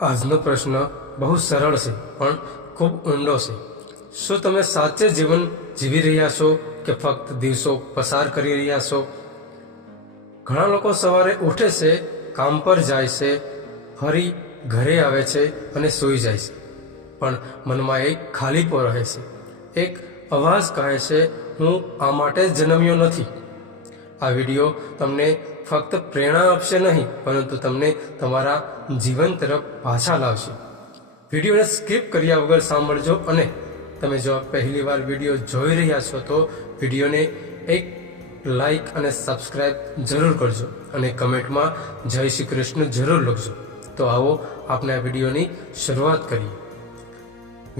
આજનો પ્રશ્ન બહુ સરળ છે, પણ ખૂબ ઊંડો છે. શું તમે સાચે જીવન જીવી રહ્યા છો કે ફક્ત દિવસો પસાર કરી રહ્યા છો? ઘણા લોકો સવારે ઉઠે છે, કામ પર જાય છે, ફરી ઘરે આવે છે અને સૂઈ જાય છે. પણ મનમાં એક ખાલીપો રહે છે. એક અવાજ કહે છે, હું આ માટે જન્મ્યો નથી. આ વીડિયો તમને ફક્ત પ્રેરણા આપશે નહીં, પરંતુ તમને તમારા જીવન તરફ પાછા લાવશે. વિડીયોને સ્કીપ કર્યા વગર સાંભળજો અને તમે જો પહેલી વાર વીડિયો જોઈ રહ્યા છો, તો વિડીયોને એક લાઈક અને સબસ્ક્રાઈબ જરૂર કરજો અને કમેન્ટમાં જય શ્રી કૃષ્ણ જરૂર લખજો. તો આવો આપણે આ વિડીયોની શરૂઆત કરીએ.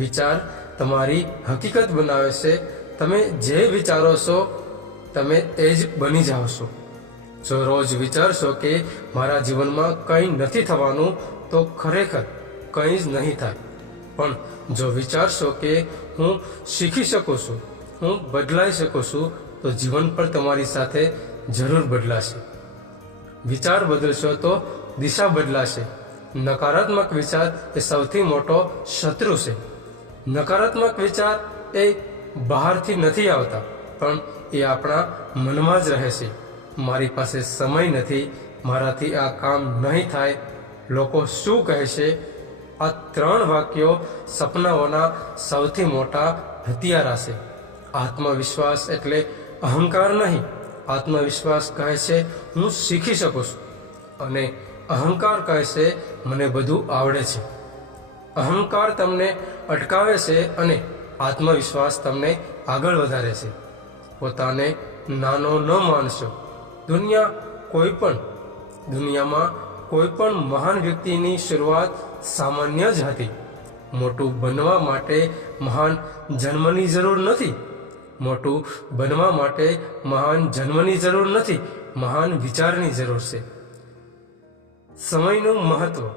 વિચાર તમારી હકીકત બનાવે છે. તમે જે વિચારો છો તમે એ જ બની જાઓ છો. જો રોજ વિચારશો કે મારા જીવનમાં કંઈ નથી થવાનું, તો ખરેખર કંઈ જ નહીં થાય. પણ જો વિચારશો કે હું શીખી શકું છું, હું બદલાઈ શકું છું, તો જીવન પણ તમારી સાથે જરૂર બદલાશે. વિચાર બદલશો તો દિશા બદલાશે. નકારાત્મક વિચાર એ સૌથી મોટો શત્રુ છે. નકારાત્મક વિચાર એ બહારથી નથી આવતા, પણ એ આપણા મનમાં જ રહે છે. મારી પાસે સમય નથી, મારાથી આ કામ નહીં થાય. લોકો શું કહે છે? આ ત્રણ વાક્યો સપનાઓના સૌથી મોટા હથિયારા છે. આત્મવિશ્વાસ એટલે અહંકાર નહીં. આત્મવિશ્વાસ કહે છે, હું શીખી શકું છું. અને અહંકાર કહે છે, મને બધું આવડે છે. અહંકાર તમને અટકાવે છે અને આત્મવિશ્વાસ તમને આગળ વધારે છે. પોતાને નાનો ન માનશો. દુનિયા કોઈ પણ, દુનિયામાં કોઈ પણ મહાન વ્યક્તિની શરૂઆત સામાન્ય જ હતી. મોટું બનવા માટે મહાન જન્મની જરૂર નથી. મોટું બનવા માટે મહાન જન્મની જરૂર નથી. મહાન વિચારની જરૂર છે. સમયનું મહત્વ.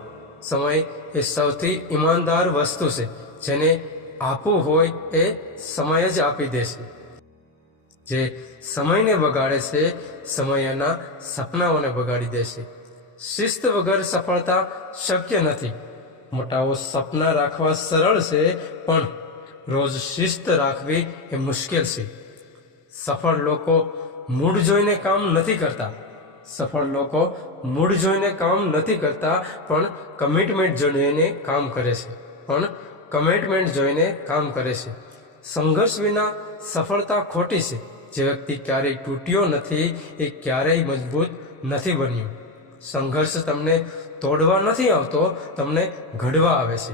સમય એ સૌથી ઈમાનદાર વસ્તુ છે. જેને આપવું હોય એ સમય જ આપી દેશે જે સમયને બગાડે છે સમયના સપનાઓને બગાડી છે. શિસ્ત વગર સફળતા શક્ય નથી. મોટાઓ સપના રાખવા સરળ છે, પણ રોજ શિસ્ત રાખવી એ મુશ્કેલ છે. સફળ લોકો મૂડ જોઈને કામ નથી કરતા. સફળ લોકો મૂડ જોઈને કામ નથી કરતા, પણ કમિટમેન્ટ જોઈને કામ કરે છે. પણ કમિટમેન્ટ જોઈને કામ કરે છે. સંઘર્ષ વિના સફળતા ખોટી છે. જે વ્યક્તિ ક્યારેય તૂટ્યો નથી, એ ક્યારેય મજબૂત નથી બન્યું. સંઘર્ષ તમને તોડવા નથી આવતો, તમને ઘડવા આવે છે.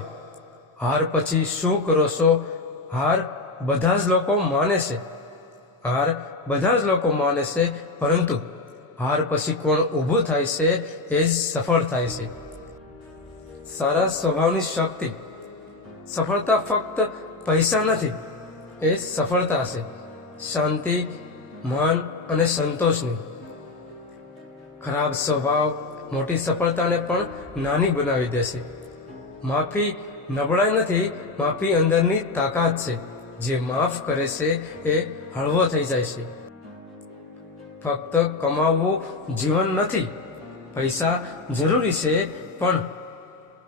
હાર પછી શું કરો છો? હાર બધા જ લોકો માને છે. હાર બધા જ લોકો માને છે, પરંતુ હાર પછી કોણ ઊભું થાય છે, એ જ સફળ થાય છે. સારા સ્વભાવની શક્તિ. સફળતા ફક્ત પૈસા નથી એ સફળતા છે શાંતિ, માન અને સંતોષની. ખરાબ સ્વભાવ મોટી સફળતાને પણ નાની બનાવી દેશે. માફી નબળાઈ નથી, માફી અંદરની તાકાત છે. જે માફ કરે છે એ હળવો થઈ જાય છે. ફક્ત કમાવવું જીવન નથી. પૈસા જરૂરી છે પણ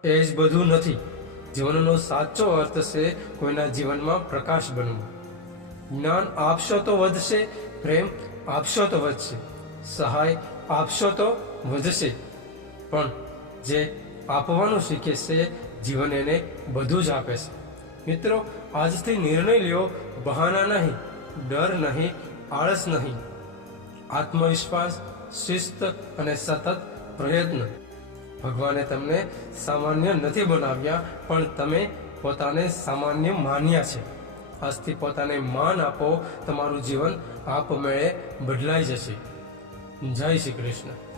એ જ બધું નથી. જીવનનો સાચો અર્થ છે કોઈના જીવનમાં પ્રકાશ બનવું. જ્ઞાન આપશો તો વધશે, પ્રેમ આપશો તો વધશે, સહાય આપશો તો વધશે. પણ જે આપવાનું શીખે છે, જીવન એને બધું જ આપે છે. મિત્રો, આજથી નિર્ણય લ્યો, બહાના નહીં, ડર નહીં, આળસ નહીં. આત્મવિશ્વાસ, શિસ્ત અને સતત પ્રયત્ન. ભગવાને તમને સામાન્ય નથી બનાવ્યા, પણ તમે પોતાને સામાન્ય માન્યા છે. આજથી પોતાને માન આપો, તમારું જીવન આપમેળે બદલાઈ જશે. જય શ્રી કૃષ્ણ.